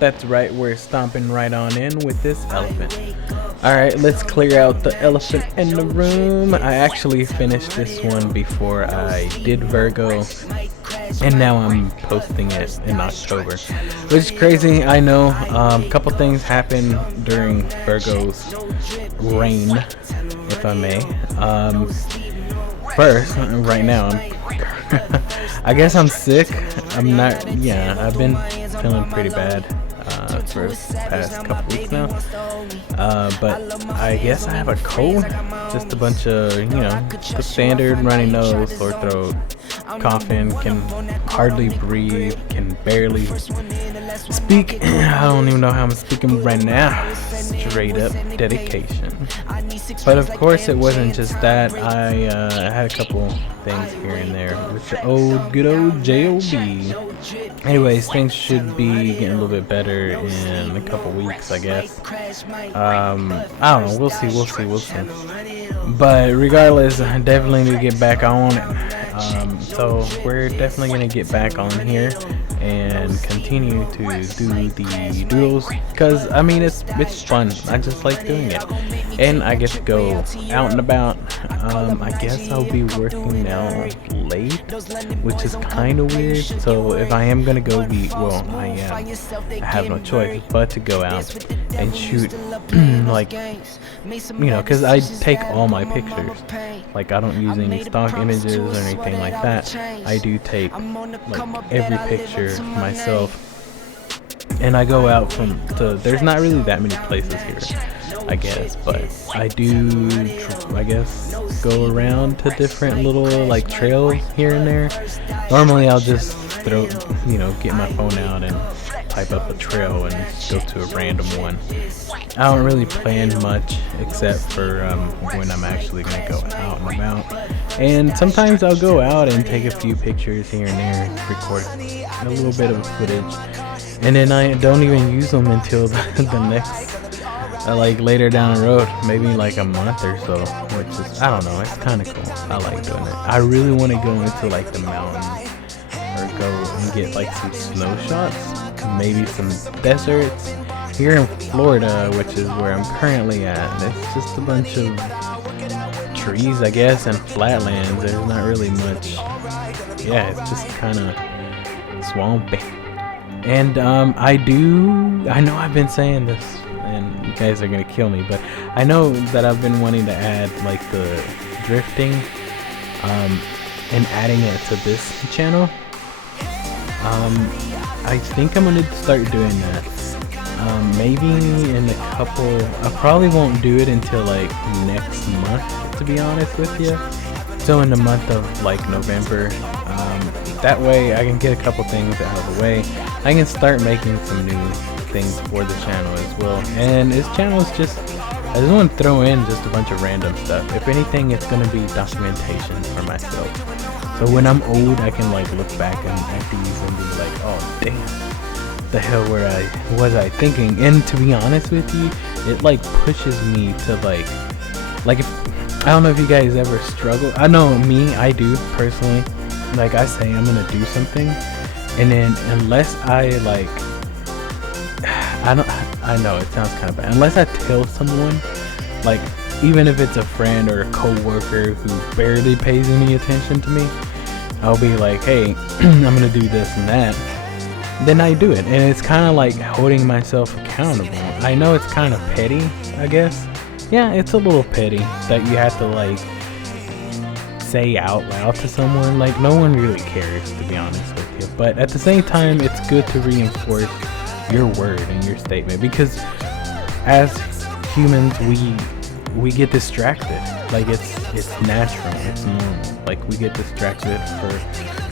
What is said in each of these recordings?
That's right, we're stomping right on in with this elephant. Alright, let's clear out the elephant in the room. I actually finished this one before I did Virgo, and now I'm posting it in October, which is crazy. I know a couple things happened during Virgo's reign, if I may. First, right now, I guess I'm sick. I'm not. Yeah, I've been feeling pretty bad for the past couple weeks now. But I guess I have a cold. Just a bunch of, the standard runny nose, sore throat, coughing, can hardly breathe, can barely speak. I don't even know how I'm speaking right now. Straight up dedication. But of course, it wasn't just that. I had a couple things here and there with the good old JOB. Anyways, things should be getting a little bit better in a couple weeks, I guess. I don't know. We'll see. But regardless, I definitely need to get back on it. So we're definitely gonna get back on here and continue to do the doodles, because I mean it's fun. I just like doing it, and I get to go out and about. I guess I'll be working now late, which is kind of weird. So if I am gonna go I am. I have no choice but to go out and shoot, like, because I take all my pictures. Like, I don't use any stock images or anything like that. I do take like every picture myself, and I go out there's not really that many places here, I guess, but I do, I guess, go around to different little like trails here and there. Normally I'll just get my phone out and type up a trail and go to a random one. I don't really plan much except for when I'm actually gonna go out and about. And sometimes I'll go out and take a few pictures here and there, record a little bit of footage, and then I don't even use them until the next, like later down the road, maybe like a month or so, which is, I don't know, it's kind of cool. I like doing it. I really want to go into like the mountains, or go and get like some snow shots, maybe some deserts. Here in Florida, which is where I'm currently at, it's just a bunch of trees, I guess, and flatlands. There's not really much. Yeah, it's just kind of swampy. And I know I've been saying this, and you guys are gonna kill me, but I know that I've been wanting to add like the drifting, and adding it to this channel. I think I'm gonna start doing that. Maybe in a couple. I probably won't do it until like next month, to be honest with you. So in the month of like November. That way I can get a couple things out of the way. I can start making some new things for the channel as well. And this channel is just, I just want to throw in just a bunch of random stuff. If anything, it's gonna be documentation for myself. So when I'm old, I can like look back at these and be like, oh damn, the hell was I thinking? And to be honest with you, it like pushes me to like if, I don't know if you guys ever struggle. I know me, I do personally. Like I say, I'm gonna do something, and then unless I like, I know it sounds kind of bad. Unless I tell someone, like even if it's a friend or a co-worker who barely pays any attention to me, I'll be like, hey, I'm gonna do this and that. Then I do it, and it's kind of like holding myself accountable. I know it's kind of petty, I guess. Yeah, it's a little petty that you have to like say out loud to someone. Like no one really cares, to be honest with you, but at the same time it's good to reinforce your word and your statement, because as humans we get distracted. Like it's natural, it's normal. Like we get distracted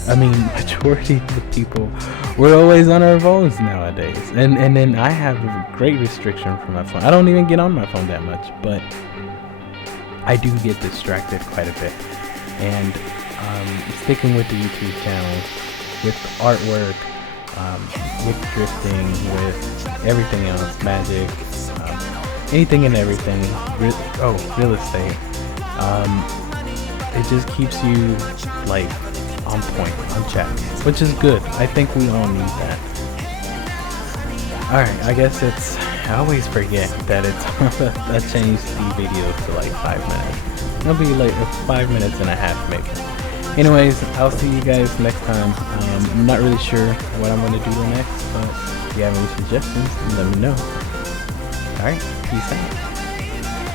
majority of the people, we're always on our phones nowadays, and then I have a great restriction for my phone. I don't even get on my phone that much, but I do get distracted quite a bit. And sticking with the YouTube channel, with artwork, with drifting, with everything else, magic, anything and everything, real estate, it just keeps you like on point, on chat, which is good. I think we all need that. Alright, I guess it's, I always forget that it's, I changed the videos to like 5 minutes. It'll be like 5 minutes and a half maybe. Anyways, I'll see you guys next time. I'm not really sure what I'm going to do next, but if you have any suggestions, let me know. Alright, peace out.